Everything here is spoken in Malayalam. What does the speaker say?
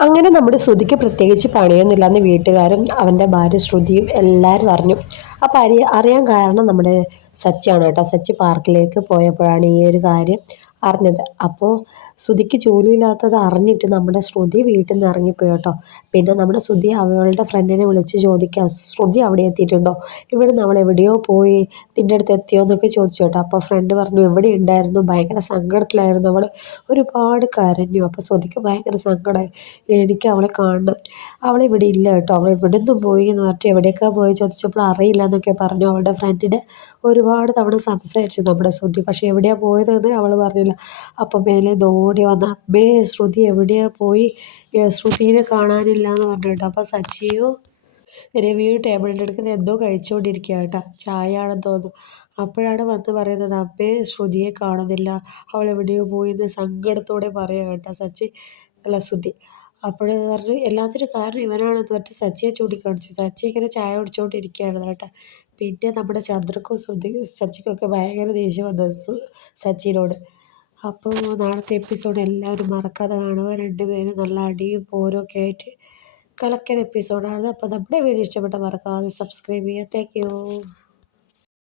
അങ്ങനെ നമ്മുടെ ശ്രുതിക്ക് പ്രത്യേകിച്ച് പണിയൊന്നുമില്ല എന്ന് വീട്ടുകാരും അവന്റെ ഭാര്യ ശ്രുതിയും എല്ലാവരും അറിഞ്ഞു. അപ്പോൾ അറിയാൻ കാരണം നമ്മുടെ സച്ചിയാണ് കേട്ടോ. സച്ചി പാർക്കിലേക്ക് പോയപ്പോഴാണ് ഈ ഒരു കാര്യം അറിഞ്ഞത്. അപ്പോൾ ശ്രുതിക്ക് ജോലിയില്ലാത്തത് അറിഞ്ഞിട്ട് നമ്മുടെ ശ്രുതി വീട്ടിൽ നിന്ന് ഇറങ്ങിപ്പോയി കേട്ടോ. പിന്നെ നമ്മുടെ ശ്രുതി അവളുടെ ഫ്രണ്ടിനെ വിളിച്ച് ചോദിക്കുക ശ്രുതി അവിടെ എത്തിയിട്ടുണ്ടോ? ഇവിടെ നമ്മൾ എവിടെയോ പോയി നിന്റെ അടുത്ത് എത്തിയോ? എന്നൊക്കെ ചോദിച്ചു കേട്ടോ. അപ്പോൾ ഫ്രണ്ട് പറഞ്ഞു എവിടെ ഉണ്ടായിരുന്നു? ഭയങ്കര സങ്കടത്തിലായിരുന്നു അവൾ ഒരുപാട് കരഞ്ഞു. അപ്പോൾ ശ്രുതിക്ക് ഭയങ്കര സങ്കടമായി എനിക്ക് അവളെ കാണണം. അവളെ ഇവിടെ ഇല്ല കേട്ടോ. അവൾ എവിടെ നിന്നും പോയി എന്ന് പറഞ്ഞിട്ട് എവിടേക്കാണ് പോയി ചോദിച്ചപ്പോൾ അറിയില്ല എന്നൊക്കെ പറഞ്ഞു അവളുടെ ഫ്രണ്ടിനെ ഒരുപാട് തവണ സംസാരിച്ചു നമ്മുടെ ശ്രുതി. പക്ഷേ എവിടെയാണ് പോയതെന്ന് അവൾ പറഞ്ഞില്ല അപ്പം മേലെ ഓടി വന്ന അമ്മേ ശ്രുതി എവിടെയാണ് പോയി? ശ്രുതിനെ കാണാനില്ല എന്ന് പറഞ്ഞിട്ട്. അപ്പം സച്ചിയോ രവിയോ ടേബിളിന്റെ അടുത്ത് എന്തോ കഴിച്ചുകൊണ്ടിരിക്കുക കേട്ടോ. ചായ ആണെന്ന് തോന്നുന്നു. അപ്പോഴാണ് വന്ന് പറയുന്നത് അമ്മേ ശ്രുതിയെ കാണുന്നില്ല. അവൾ എവിടെയോ പോയി എന്ന് സങ്കടത്തോടെ പറയുക കേട്ടോ സച്ചി അല്ല ശ്രുതി. അപ്പോൾ പറഞ്ഞു എല്ലാത്തിനും കാരണം ഇവനാണെന്ന് പറഞ്ഞിട്ട് സച്ചിയെ ചൂണ്ടിക്കാണിച്ചു. സച്ചി ഇങ്ങനെ ചായ കുടിച്ചുകൊണ്ടിരിക്കുകയാണ് കേട്ടോ. പിന്നെ നമ്മുടെ ചന്ദ്രക്കും ശ്രുതി സച്ചിക്കൊക്കെ ഭയങ്കര ദേഷ്യം വന്നു സച്ചിനോട്. അപ്പോൾ നാളത്തെ എപ്പിസോഡ് എല്ലാവരും മറക്കാതെ കാണുക. രണ്ടുപേരും നല്ല അടിയും പോരൊക്കെ ആയിട്ട് കലക്കൻ എപ്പിസോഡാണ് അപ്പോൾ നമ്മുടെ വീഡിയോ ഇഷ്ടപ്പെട്ട മറക്കാതെ സബ്സ്ക്രൈബ് ചെയ്യുക. താങ്ക്